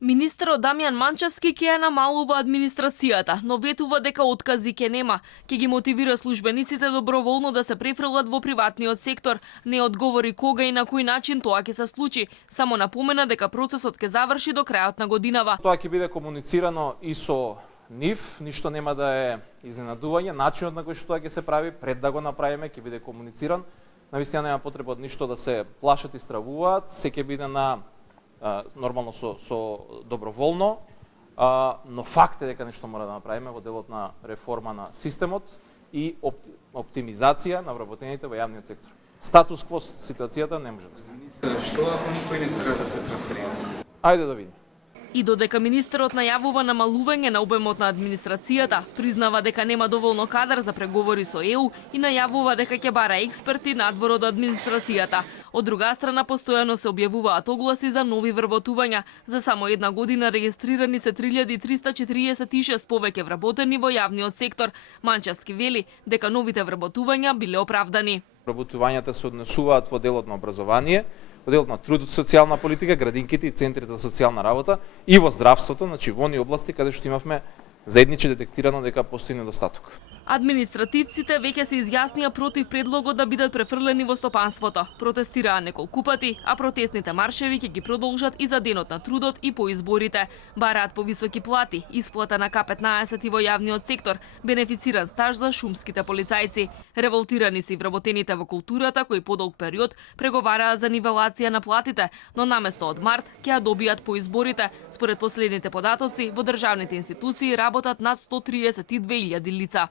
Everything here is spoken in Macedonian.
Министерот Дамјан Манчевски ќе ја намалува администрацијата, но ветува дека откази ќе нема. Ќе ги мотивира службениците доброволно да се префрлат во приватниот сектор. Не одговори кога и на кој начин тоа ќе се случи. Само напомена дека процесот ќе заврши до крајот на годинава. Тоа ќе биде комуницирано и со нив, ништо нема да е изненадување. Начинот на кој што тоа ќе се прави, пред да го направиме, ќе биде комунициран. Навистина нема потреба од ништо да се плашат и стравуваат, се ќе биде на нормално со доброволно, но факт е дека нешто мора да направиме во делот на реформа на системот и оптимизација на вработените во јавниот сектор. Статус кво ситуацијата не може да стане. Што ако никој не сака да се трансферира? Ајде да видиме. И додека министерот најавува намалување на обемот на администрацијата, признава дека нема доволно кадар за преговори со ЕУ и најавува дека ќе бара експерти надвор од администрацијата. Од друга страна, постојано се објавуваат огласи за нови вработувања. За само една година регистрирани се 3346 повеќе вработени во јавниот сектор. Манчевски вели дека новите вработувања биле оправдани. Вработувањата се однесуваат во делот на образование, во делот на труд, социјална политика, градинките и центрите за социјална работа и во здравството, значи во оние области каде што имавме заедниче детектирано дека постои недостаток. Административците веќе се изјаснија против предлогот да бидат префрлени во стопанството. Протестираа неколку пати, а протестните маршеви ќе ги продолжат и за денот на трудот и по изборите. Бараат повисоки плати, исплата на К15 во јавниот сектор, бенефициран стаж за шумските полицајци. Револтирани се и вработените во културата кои подолг период преговараа за нивелација на платите, но наместо од март ќе ја добијат по изборите. Според последните податоци, во државните институции работат над 132.000 лица.